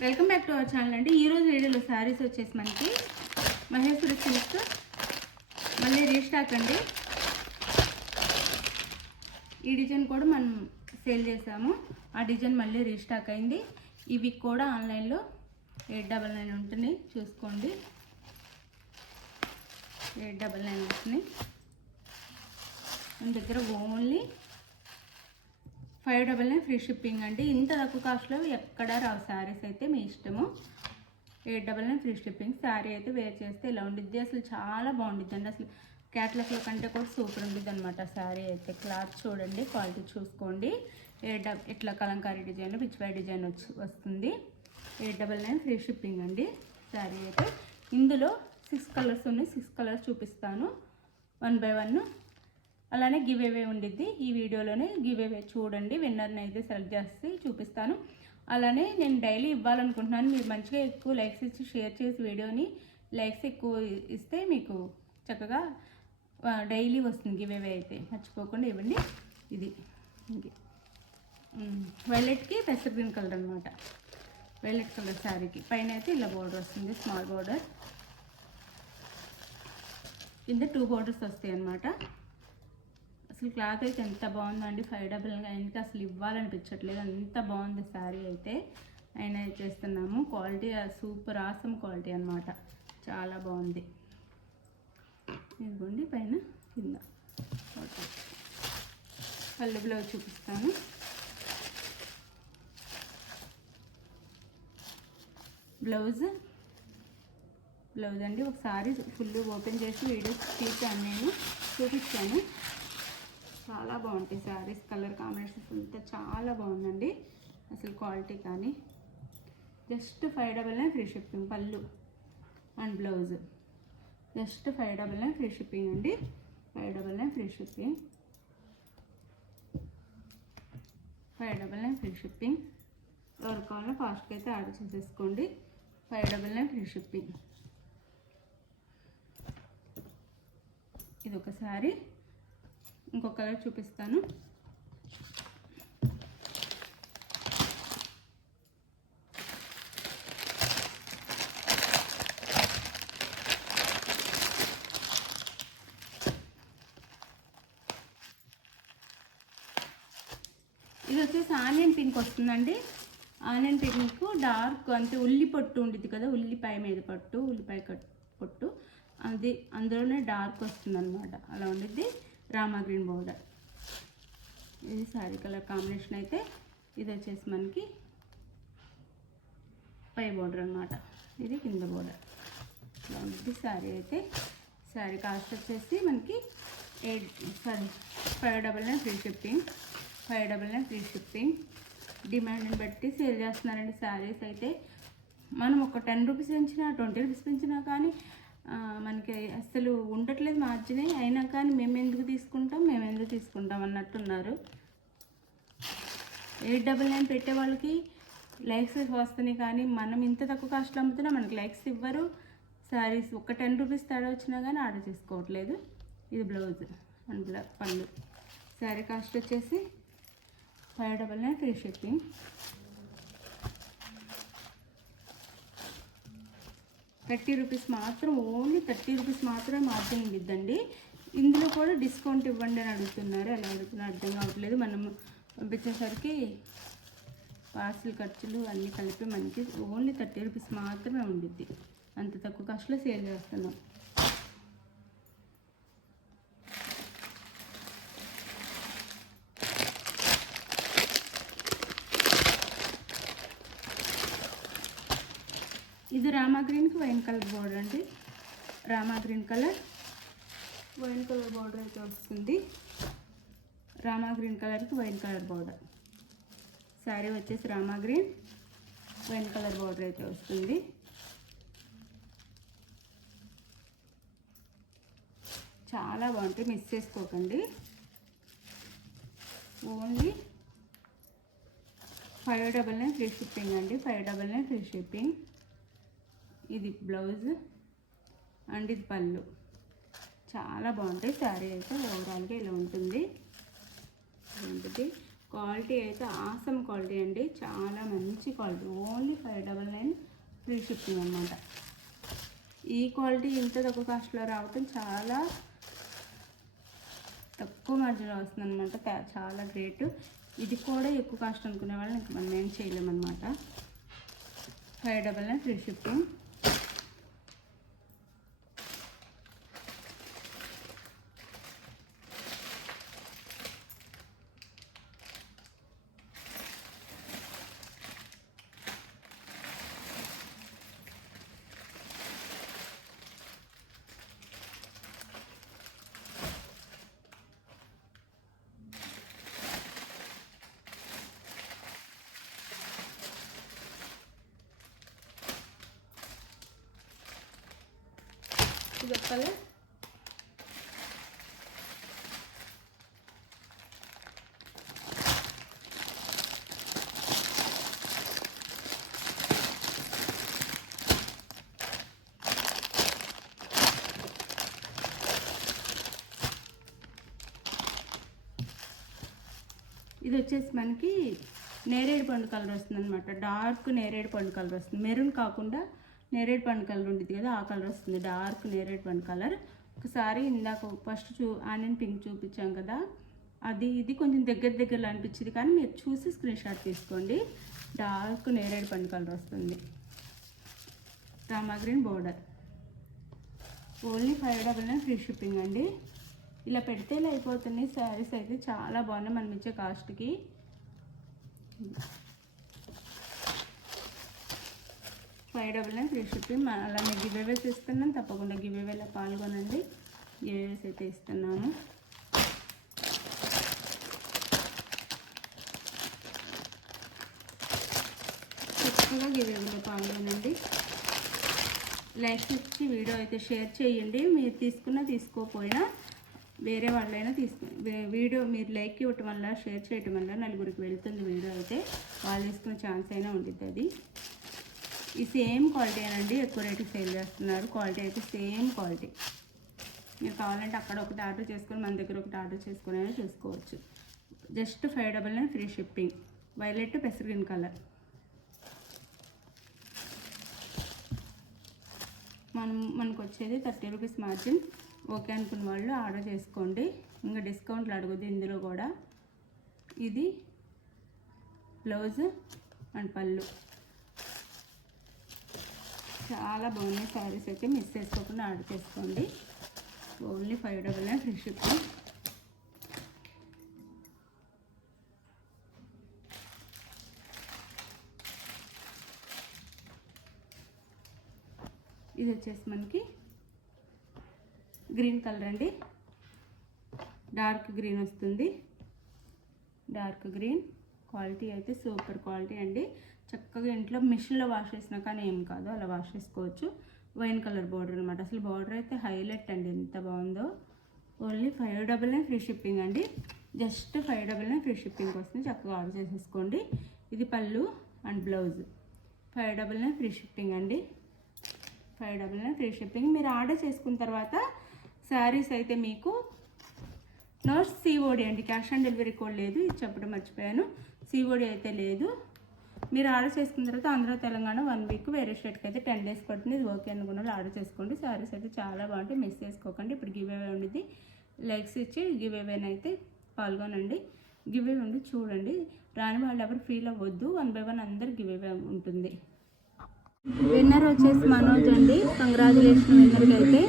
Welcome back to our channel అండి. ఈరోజు వీడియోలో శారీస్ వచ్చేసి మనకి మహేశ్వరి సిల్క్ మళ్ళీ రీస్టాక్ అండి. ఈ డిజైన్ కూడా మనం సేల్ చేసాము, ఆ డిజైన్ మళ్ళీ రీస్టాక్ అయింది. ఇవి కూడా ఆన్లైన్లో 899 ఉంటుంది, చూసుకోండి. 899 వస్తున్నాయి మన దగ్గర. ఓన్లీ 599 ఫ్రీ షిప్పింగ్ అండి. ఇంత తక్కువ కాస్ట్లో ఎక్కడ రావు శారీస్ అయితే, మీ ఇష్టము. 899 ఫ్రీ షిప్పింగ్. శారీ అయితే వేర్ చేస్తే ఇలా ఉండిద్ది, అసలు చాలా బాగుండిద్ది అండి. అసలు క్యాట్లాగ్లో కంటే కూడా సూపర్ ఉండిద్ది అనమాట శారీ అయితే. క్లాత్ చూడండి, క్వాలిటీ చూసుకోండి. ఇట్లా కలంకారీ డిజైన్, పిచ్చివాయి డిజైన్ వస్తుంది. 899 ఫ్రీ షిప్పింగ్ అండి శారీ అయితే. ఇందులో 6 కలర్స్ ఉన్నాయి, 6 కలర్స్ చూపిస్తాను 1 by 1. అలానే గివ్ అవే ఉండిద్ది. ఈ వీడియోలోనే గివ్ అవే చూడండి, విన్నర్ని అయితే సెలెక్ట్ చేసి చూపిస్తాను. అలానే నేను డైలీ ఇవ్వాలనుకుంటున్నాను. మీరు మంచిగా ఎక్కువ లైక్స్ ఇచ్చి షేర్ చేసి వీడియోని లైక్స్ ఎక్కువ ఇస్తే మీకు చక్కగా డైలీ వస్తుంది గివ్ అవే అయితే. మర్చిపోకుండా ఇవ్వండి. ఇది వైలెట్కి పెసర్ గ్రీన్ కలర్ అనమాట. వైలెట్ కలర్ శారీకి పైన అయితే ఇలా బోర్డర్ వస్తుంది, స్మాల్ బోర్డర్. కింద 2 బోర్డర్స్ వస్తాయి అన్నమాట. అసలు క్లాత్ అయితే ఎంత బాగుందండి. 599కి అసలు ఇవ్వాలనిపించట్లేదు, అంత బాగుంది శారీ అయితే. అయినా చేస్తున్నాము. క్వాలిటీ సూపర్ ఆసమ్ క్వాలిటీ అనమాట, చాలా బాగుంది. ఇదిగోండి పైన కింద పళ్ళు బ్లౌజ్ చూపిస్తాను. బ్లౌజ్ అండి. ఒకసారి ఫుల్ ఓపెన్ చేసి వీడియోస్ తీసాను, నేను చూపించాను. చాలా బాగుంటాయి శారీస్, కలర్ కాంబినేషన్స్ అంతా చాలా బాగుందండి అసలు క్వాలిటీ కానీ. Just 599 free shipping. పళ్ళు and blouse just 599 free shipping అండి. 599 ఫ్రీ షిప్పింగ్. 599 free shipping. ఎవరు కావాలో ఫాస్ట్గా అయితే ఆర్డర్ చేసేసుకోండి. 599 ఫ్రీ షిప్పింగ్. ఇది ఒకసారి ఇంకొక కలర్ చూపిస్తాను. ఇది వచ్చేసి ఆనియన్ పింక్ వస్తుందండి. ఆనియన్ పింక్ డార్క్, అంటే ఉల్లి పొట్టు ఉండిద్ది కదా, ఉల్లిపాయ మీద పట్టు, ఉల్లిపాయ పొట్టు, అది అందులోనే డార్క్ వస్తుంది అనమాట. అలా ఉండిద్ది. Rama green border. ఇది శారీ కలర్ కాంబినేషన్ అయితే. ఇది వచ్చేసి మనకి పై బోర్డర్ అనమాట, ఇది కింద బోర్డర్. ఇలా ఉంటుంది శారీ అయితే. శారీ కాస్ట్ వచ్చేసి మనకి 599 ఫ్రీ షిప్పింగ్. 599 free shipping. డిమాండ్ని బట్టి సేల్ చేస్తున్నారండి శారీస్ అయితే. మనం ఒక 10 రూపీస్ పెంచినా, 20 రూపీస్ పెంచినా కానీ మనకి అసలు ఉండట్లేదు మార్జినే. అయినా కానీ మేము ఎందుకు తీసుకుంటాం అన్నట్టున్నారు. 899 పెట్టే వాళ్ళకి లైక్స్ వస్తున్నాయి, కానీ మనం ఇంత తక్కువ కాస్ట్లో అమ్ముతున్నా మనకి లైక్స్ ఇవ్వరు. శారీస్ ఒక 10 రూపీస్ తేడా వచ్చినా కానీ ఆర్డర్ చేసుకోవట్లేదు. ఇది బ్లౌజ్ అండ్ పళ్ళు. శారీ కాస్ట్ వచ్చేసి 599 ఫ్రీ షిప్పింగ్. 30 రూపీస్ మాత్రం, ఓన్లీ 30 రూపీస్ మాత్రమే మార్జిన్ ఉండిద్దండి. ఇందులో కూడా డిస్కౌంట్ ఇవ్వండి అని అడుగుతున్నారు. ఎలా అడుగుతున్నారు అర్థం కావట్లేదు. మనం పంపించేసరికి పార్సిల్ ఖర్చులు అన్నీ కలిపి మనకి ఓన్లీ 30 రూపీస్ మాత్రమే ఉండిద్ది. అంత తక్కువ కాస్ట్లో సేల్ చేస్తున్నాం. ఇది రామా గ్రీన్కి వైన్ కలర్ బోర్డర్ అండి. Rama green colour wine colour border అయితే వస్తుంది. రామా గ్రీన్ కలర్కి వైన్ కలర్ బోర్డర్. శారీ వచ్చేసి Rama green wine colour border అయితే వస్తుంది. చాలా బాగుంటాయి, మిస్ చేసుకోకండి. ఓన్లీ 599 ఫ్రీ షిప్పింగ్ అండి. 599 ఫ్రీ షిప్పింగ్. ఇది బ్లౌజ్ అండ్ ఇది పళ్ళు. చాలా బాగుంటాయి శారీ అయితే. ఓవరాల్గా ఇలా ఉంటుంది. క్వాలిటీ అయితే ఆసమ్ క్వాలిటీ అండి, చాలా మంచి క్వాలిటీ. ఓన్లీ 599 ఫ్రీ షిప్పింగ్ అనమాట. ఈ క్వాలిటీ ఇంత తక్కువ కాస్ట్లో రావటం చాలా తక్కువ మార్జిన్లో వస్తుంది అనమాట, చాలా గ్రేట్. ఇది కూడా ఎక్కువ కాస్ట్ అనుకునే వాళ్ళని మనం ఏం చేయలేమన్నమాట. 599 ఫ్రీ షిప్పింగ్. ఇది ఒక కలర్. ఇది వచ్చేసి మనకి నేరేడు పండు కలర్ వస్తుంది అనమాట. డార్క్ నేరేడు పండు కలర్ వస్తుంది, మెరూన్ కాకుండా నేరేడు పండు కలర్ ఉంటుంది కదా, ఆ కలర్ వస్తుంది, డార్క్ నేరేడు పండు కలర్. ఒకసారి ఇందాక ఫస్ట్ ఆనియన్ పింక్ చూపించాం కదా, అది ఇది కొంచెం దగ్గరలో అనిపించింది, కానీ మీరు చూసి స్క్రీన్ షాట్ తీసుకోండి. డార్క్ నేరేడు పండు కలర్ వస్తుంది, Rama green border. Only 599 free shipping అండి. ఇలా పెడితే ఇలా అయిపోతున్నాయి శారీస్ అయితే, చాలా బాగున్నాయి మనం ఇచ్చే కాస్ట్కి. 599 ఫ్రీ షిప్పింగ్. అలానే గివేవేస్ ఇస్తున్నాను, తప్పకుండా గివేవేలో పాల్గొనండి. గివేవేస్ అయితే ఇస్తున్నాము. చక్కగా గివేవేలో పాల్గొనండి. లైక్ ఇచ్చి వీడియో అయితే షేర్ చేయండి. మీరు తీసుకున్నా తీసుకోకపోయినా వేరే వాళ్ళైనా వీడియో మీరు లైక్ ఇవ్వటం వల్ల, షేర్ చేయటం వల్ల నలుగురికి వెళ్తుంది వీడియో అయితే, వాళ్ళు తీసుకునే ఛాన్స్ అయినా ఉంటుంది. అది ఈ సేమ్ క్వాలిటీ అనండి, ఎక్కువ రేటుకి సేల్ చేస్తున్నారు. క్వాలిటీ అయితే సేమ్ క్వాలిటీ. మీరు కావాలంటే అక్కడ ఒకటి ఆర్డర్ చేసుకొని మన దగ్గర ఒకటి ఆర్డర్ చేసుకొని అయినా చూసుకోవచ్చు. Just 599 free shipping. వైలెట్ పెసర్ గ్రీన్ కలర్. మనకు వచ్చేది 30 రూపీస్ మార్జిన్. ఓకే అనుకున్న వాళ్ళు ఆర్డర్ చేసుకోండి, ఇంకా డిస్కౌంట్లు అడగదు ఇందులో కూడా. ఇది బ్లౌజ్ అండ్ పళ్ళు. చాలా బాగున్నాయి శారీస్ అయితే, మిస్ చేసుకోకుండా ఆర్డర్ చేసుకోండి. Only 599 free shipping. ఇది వచ్చేసి మనకి గ్రీన్ కలర్ అండి, డార్క్ గ్రీన్ వస్తుంది. డార్క్ గ్రీన్ క్వాలిటీ అయితే సూపర్ క్వాలిటీ అండి. చక్కగా ఇంట్లో మిషన్లో వాష్ చేసినా కానీ ఏం కాదు, అలా వాష్ చేసుకోవచ్చు. వైన్ కలర్ బార్డర్ అనమాట. అసలు బార్డర్ అయితే హైలైట్ అండి, ఎంత బాగుందో. ఓన్లీ 599 ఫ్రీ షిప్పింగ్ అండి. జస్ట్ 599 ఫ్రీ షిప్పింగ్ వస్తుంది, చక్కగా ఆర్డర్ చేసేసుకోండి. ఇది పళ్ళు అండ్ బ్లౌజ్. 599 ఫ్రీ షిప్పింగ్ అండి. 599 ఫ్రీ షిప్పింగ్. మీరు ఆర్డర్ చేసుకున్న తర్వాత శారీస్ అయితే మీకు నో సిఓడి అండి, క్యాష్ ఆన్ డెలివరీ కూడా లేదు. ఇది చెప్పడం మర్చిపోయాను, సిఓడి అయితే లేదు. మీరు ఆర్డర్ చేసుకున్న తర్వాత ఆంధ్ర తెలంగాణ 1 వీక్, వేరే స్టేట్కి అయితే 10 డేస్ పడుతుంది. ఇది ఓకే అనుకున్న వాళ్ళు ఆర్డర్ చేసుకోండి. శారీస్ అయితే చాలా బాగుంటాయి, మిస్ చేసుకోకండి. ఇప్పుడు గివ్ అవే ఉండేది, లైక్స్ ఇచ్చి గివ్ అవేని అయితే పాల్గొనండి. గివ్ అవే ఉండి చూడండి. రాని వాళ్ళు ఎవరు ఫీల్ అవ్వద్దు, 1 by 1 అందరు గివ్ అవే ఉంటుంది. విన్నర్ వచ్చేసి మనోజ్ అండి, కంగ్రాచులేషన్ విన్నర్కి అయితే.